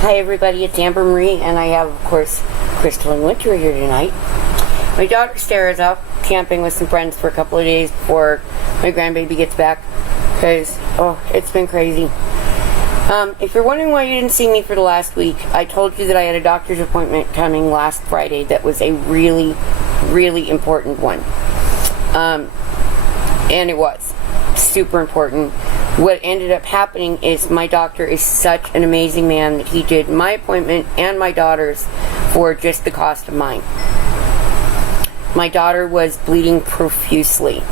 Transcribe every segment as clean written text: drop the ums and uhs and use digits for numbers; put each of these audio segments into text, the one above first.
Hi everybody, it's Amber Marie, and I have, of course, Crystal and Winter here tonight. My daughter Sara's off camping with some friends for a couple of days before my grandbaby gets back, because, it's been crazy. If you're wondering why you didn't see me for the last week, I told you that I had a doctor's appointment coming last Friday that was a really, really important one. And it was super important. What ended up happening is my doctor is such an amazing man that he did my appointment and my daughter's for just the cost of mine. My daughter was bleeding profusely,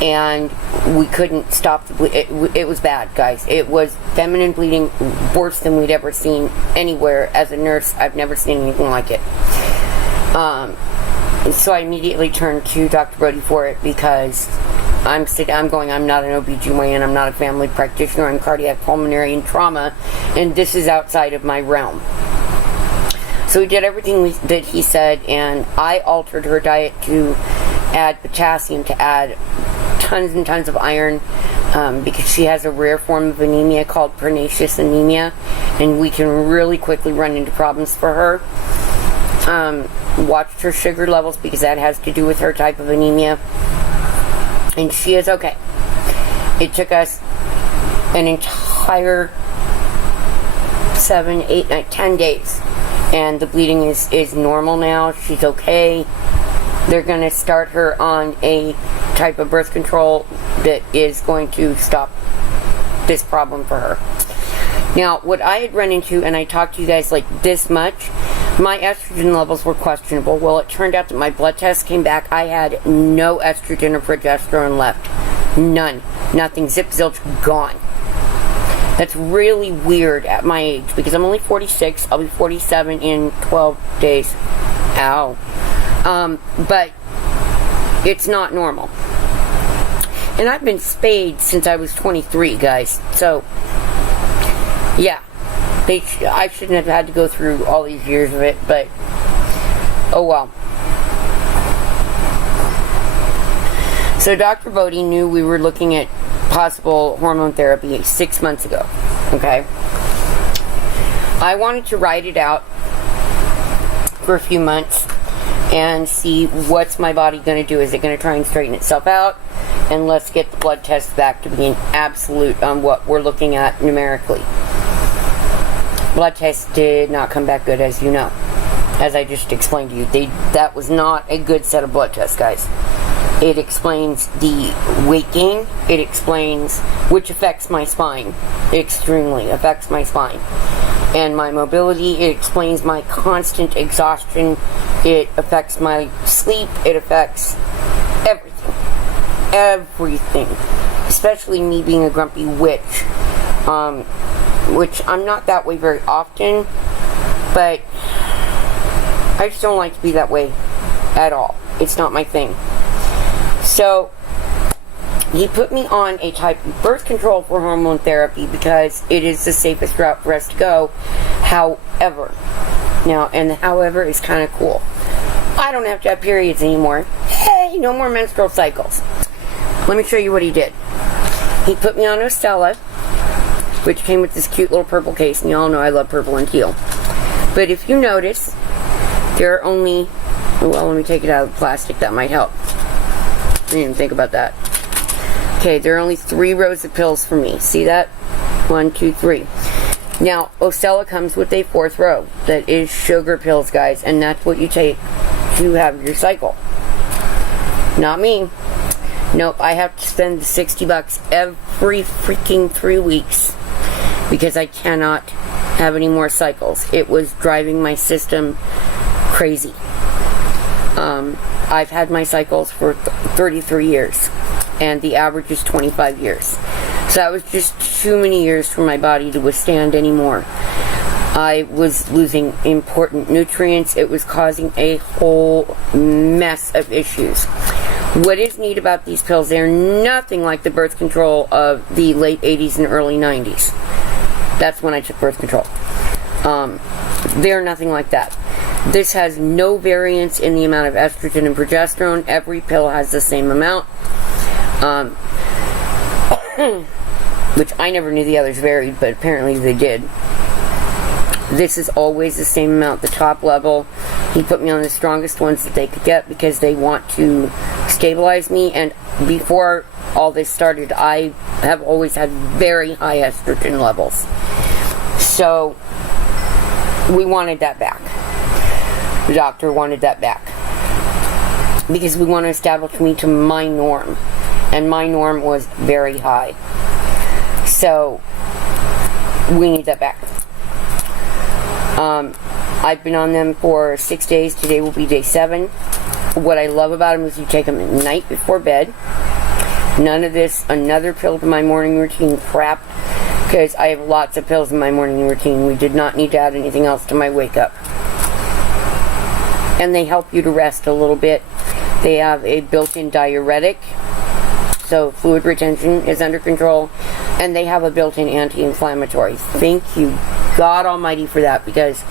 and we couldn't stop the bleeding. It was bad, guys. It was feminine bleeding, worse than we'd ever seen anywhere. As a nurse, I've never seen anything like it. So I immediately turned to Dr. Brody for it, because I'm not an OBGYN, I'm not a family practitioner, I'm cardiac, pulmonary, and trauma, and this is outside of my realm. So we did everything that he said, and I altered her diet to add potassium, to add tons and tons of iron, because she has a rare form of anemia called pernicious anemia, and we can really quickly run into problems for her. Watched her sugar levels, because that has to do with her type of anemia. And she is okay. It took us an entire 7, 8, 9, 10 days. And the bleeding is normal now. She's okay. They're going to start her on a type of birth control that is going to stop this problem for her. Now, what I had run into, and I talked to you guys like this much, my estrogen levels were questionable. Well, it turned out that my blood test came back. I had no estrogen or progesterone left. None. Nothing. Zip, zilch, gone. That's really weird at my age, because I'm only 46. I'll be 47 in 12 days. Ow. But it's not normal. And I've been spayed since I was 23, guys. So, yeah. I shouldn't have had to go through all these years of it, but oh well. So Dr. Bodie knew we were looking at possible hormone therapy 6 months ago, okay? I wanted to ride it out for a few months and see what's my body going to do. Is it going to try and straighten itself out? And let's get the blood test back to being absolute on what we're looking at numerically. Blood test did not come back good, as you know. As I just explained to you, that was not a good set of blood tests, guys. It explains the weight gain. It explains, which affects my spine. Extremely affects my spine. And my mobility. It explains my constant exhaustion. It affects my sleep. It affects everything. Everything. Especially me being a grumpy witch. Which I'm not that way very often, but I just don't like to be that way at all. It's not my thing. So he put me on a type of birth control for hormone therapy, because it is the safest route for us to go. However, and the however is kind of cool. I don't have to have periods anymore. Hey, no more menstrual cycles. Let me show you what he did. He put me on Ocella, which came with this cute little purple case, and you all know I love purple and teal. But if you notice, there are only, well, let me take it out of the plastic, that might help. I didn't even think about that. Okay, there are only 3 rows of pills for me. See that? 1, 2, 3. Now, Ocella comes with a 4th row that is sugar pills, guys, and that's what you take to have your cycle. Not me. Nope, I have to spend the $60 every freaking 3 weeks, because I cannot have any more cycles. It was driving my system crazy. I've had my cycles for 33 years, and the average is 25 years. So that was just too many years for my body to withstand anymore. I was losing important nutrients. It was causing a whole mess of issues. What is neat about these pills, they're nothing like the birth control of the late 80s and early 90s. That's when I took birth control. They're nothing like that. This has no variance in the amount of estrogen and progesterone. Every pill has the same amount. Which I never knew the others varied, but apparently they did. This is always the same amount, the top level. He put me on the strongest ones that they could get because they want to stabilize me. And before all this started, I have always had very high estrogen levels. So we wanted that back. The doctor wanted that back because we want to establish me to my norm, and my norm was very high. So we need that back. I've been on them for 6 days. Today will be day 7. What I love about them is you take them at night before bed. None of this another pill to my morning routine crap, because I have lots of pills in my morning routine. We did not need to add anything else to my wake up. And they help you to rest a little bit. They have a built-in diuretic, so fluid retention is under control, and they have a built-in anti-inflammatory. Thank you, God Almighty, for that, because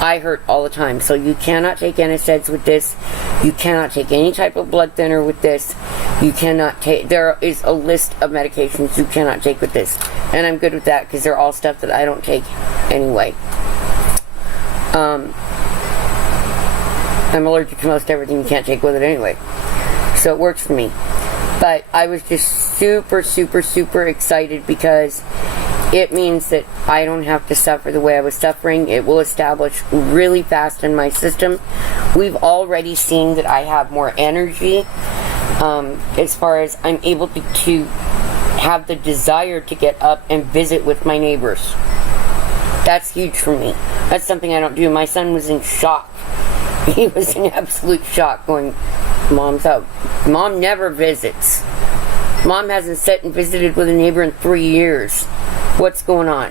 I hurt all the time. So you cannot take NSAIDs with this. You cannot take any type of blood thinner with this. You cannot take, there is a list of medications you cannot take with this. And I'm good with that because they're all stuff that I don't take anyway. I'm allergic to most everything you can't take with it anyway. So it works for me. But I was just super, super, super excited because it means that I don't have to suffer the way I was suffering. It will establish really fast in my system. We've already seen that I have more energy as far as I'm able to have the desire to get up and visit with my neighbors. That's huge for me. That's something I don't do. My son was in shock. He was in absolute shock going, Mom's out. Mom never visits. Mom hasn't sat and visited with a neighbor in 3 years. What's going on?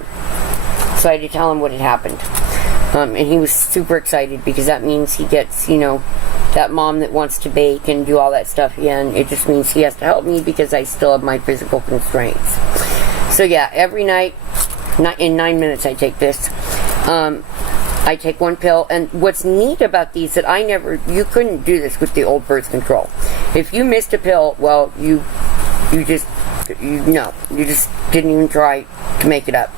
So I had to tell him what had happened. And he was super excited because that means he gets, that mom that wants to bake and do all that stuff again. It just means he has to help me because I still have my physical constraints. So yeah, every night, in 9 minutes I take this. I take one pill, and what's neat about these that you couldn't do this with the old birth control. If you missed a pill, well, you just didn't even try to make it up.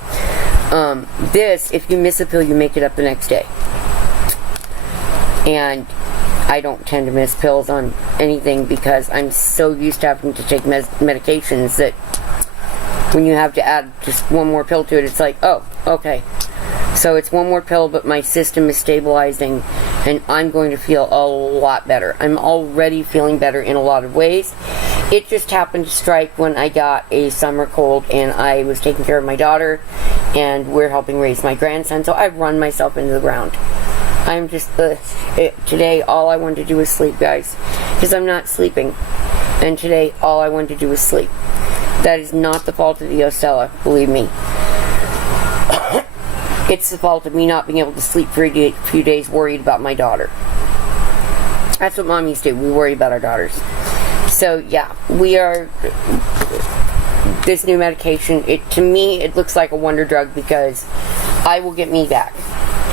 This, if you miss a pill, you make it up the next day. And I don't tend to miss pills on anything because I'm so used to having to take medications that when you have to add just one more pill to it, it's like, oh, okay. So it's one more pill, but my system is stabilizing, and I'm going to feel a lot better. I'm already feeling better in a lot of ways. It just happened to strike when I got a summer cold, and I was taking care of my daughter, and we're helping raise my grandson, so I've run myself into the ground. I'm just, today all I wanted to do was sleep, guys, because I'm not sleeping. And today all I wanted to do was sleep. That is not the fault of the Ocella, believe me. It's the fault of me not being able to sleep for a few days worried about my daughter. That's what mommies do. We worry about our daughters. So yeah, this new medication, to me, it looks like a wonder drug because I will get me back.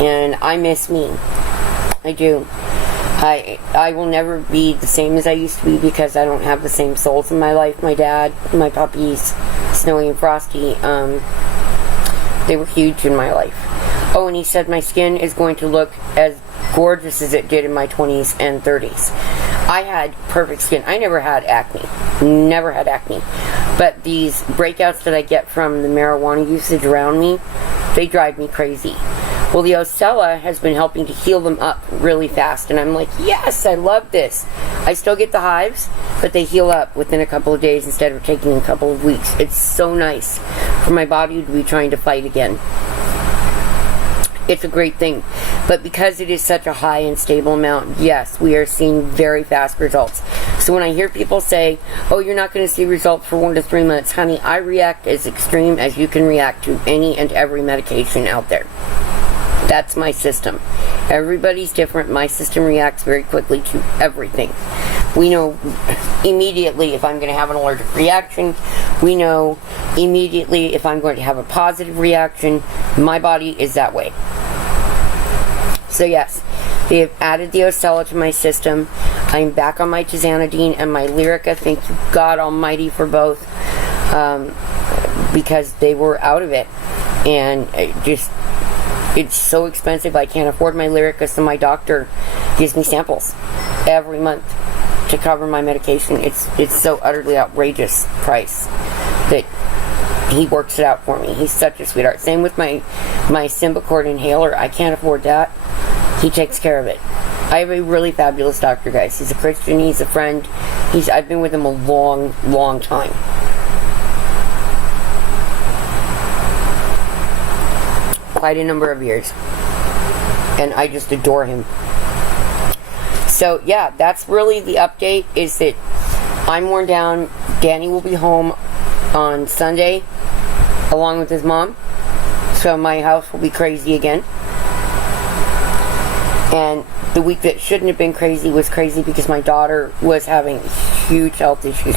And I miss me. I do. I will never be the same as I used to be because I don't have the same souls in my life. My dad, my puppies, Snowy and Frosty, they were huge in my life. Oh, and he said my skin is going to look as gorgeous as it did in my 20s and 30s. I had perfect skin. I never had acne. Never had acne. But these breakouts that I get from the marijuana usage around me, they drive me crazy. Well, the Ocella has been helping to heal them up really fast. And I'm like, yes, I love this. I still get the hives, but they heal up within a couple of days instead of taking a couple of weeks. It's so nice for my body to be trying to fight again. It's a great thing. But because it is such a high and stable amount, yes, we are seeing very fast results. So when I hear people say, oh, you're not going to see results for 1 to 3 months, honey, I react as extreme as you can react to any and every medication out there. That's my system. Everybody's different. My system reacts very quickly to everything. We know immediately if I'm going to have an allergic reaction. We know immediately if I'm going to have a positive reaction. My body is that way. So yes, they have added the Ocella to my system. I'm back on my tizanidine and my Lyrica. Thank you, God Almighty, for both. Because they were out of it. And It's so expensive, I can't afford my Lyrica, so my doctor gives me samples every month to cover my medication. It's so utterly outrageous price that he works it out for me. He's such a sweetheart. Same with my Symbicort inhaler. I can't afford that. He takes care of it. I have a really fabulous doctor, guys. He's a Christian. He's a friend. I've been with him a long, long time. Quite a number of years. And I just adore him. So, yeah, that's really the update, is that I'm worn down. Danny will be home on Sunday, along with his mom. So my house will be crazy again. And the week that shouldn't have been crazy was crazy because my daughter was having huge health issues.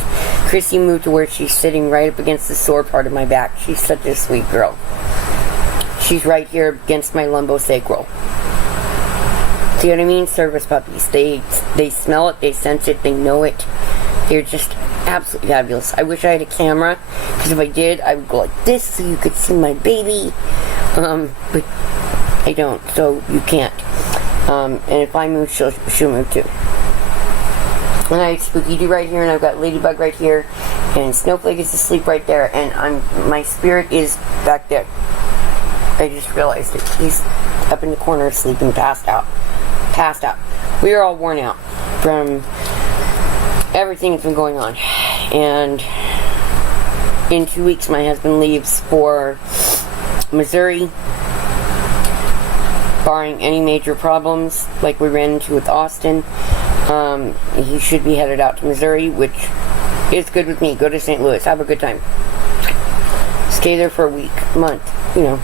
Chrissy moved to where she's sitting right up against the sore part of my back. She's such a sweet girl. She's right here against my lumbosacral. See what I mean? Service puppies. They smell it, they sense it, they know it. They're just absolutely fabulous. I wish I had a camera, because if I did, I would go like this so you could see my baby. But I don't, so you can't. And if I move, she'll move too. And I have Spooky Doo right here, and I've got Ladybug right here, and Snowflake is asleep right there, and my spirit is back there. I just realized it. He's up in the corner sleeping, passed out. We are all worn out from everything that's been going on. And in 2 weeks, my husband leaves for Missouri, barring any major problems like we ran into with Austin. He should be headed out to Missouri, which is good with me. Go to St. Louis, have a good time, stay there for a week, month, yeah,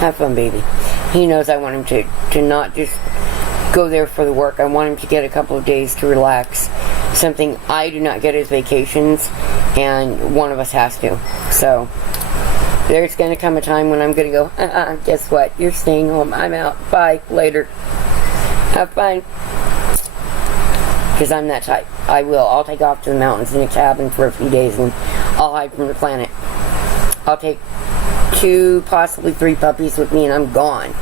have fun, baby. He knows I want him to not just go there for the work. I want him to get a couple of days to relax, something I do not get as vacations, and one of us has to. So there's going to come a time when I'm going to go, guess what, you're staying home, I'm out, bye, later, have fun. Because I'm that type. I'll take off to the mountains in a cabin for a few days, and I'll hide from the planet. I'll take 2, possibly 3 puppies with me, and I'm gone.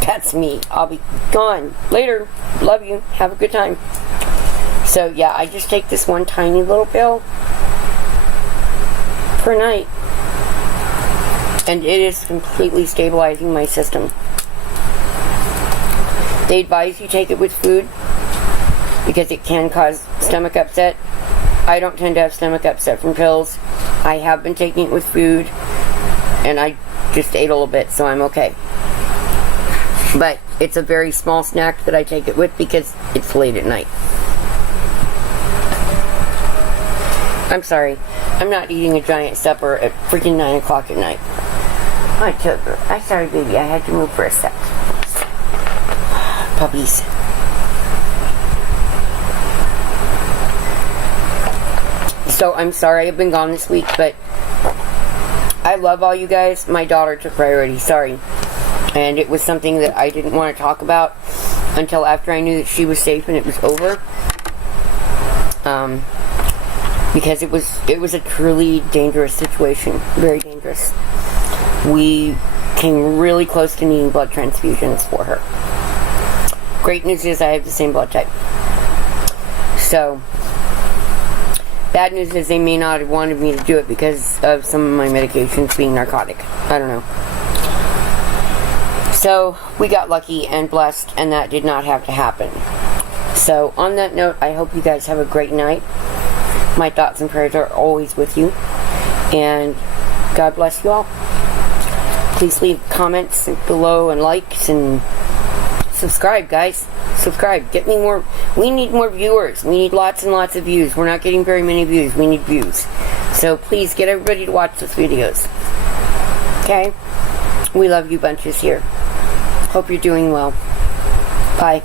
That's me. I'll be gone. Later. Love you. Have a good time. So, yeah, I just take this one tiny little pill per night, and it is completely stabilizing my system. They advise you take it with food because it can cause stomach upset. I don't tend to have stomach upset from pills. I have been taking it with food, and I just ate a little bit, so I'm okay. But it's a very small snack that I take it with because it's late at night. I'm sorry. I'm not eating a giant supper at freaking 9 o'clock at night. I'm sorry, baby. I had to move for a sec. Puppies. So I'm sorry I've been gone this week, but I love all you guys. My daughter took priority, sorry. And it was something that I didn't want to talk about until after I knew that she was safe and it was over. Because it was a truly dangerous situation. Very dangerous. We came really close to needing blood transfusions for her. Great news is I have the same blood type. So, bad news is they may not have wanted me to do it because of some of my medications being narcotic. I don't know. So, we got lucky and blessed, and that did not have to happen. So, on that note, I hope you guys have a great night. My thoughts and prayers are always with you. And God bless you all. Please leave comments below and likes and subscribe, guys. Subscribe. Get me more. We need more viewers. We need lots and lots of views. We're not getting very many views. We need views. So please get everybody to watch those videos. Okay? We love you bunches here. Hope you're doing well. Bye.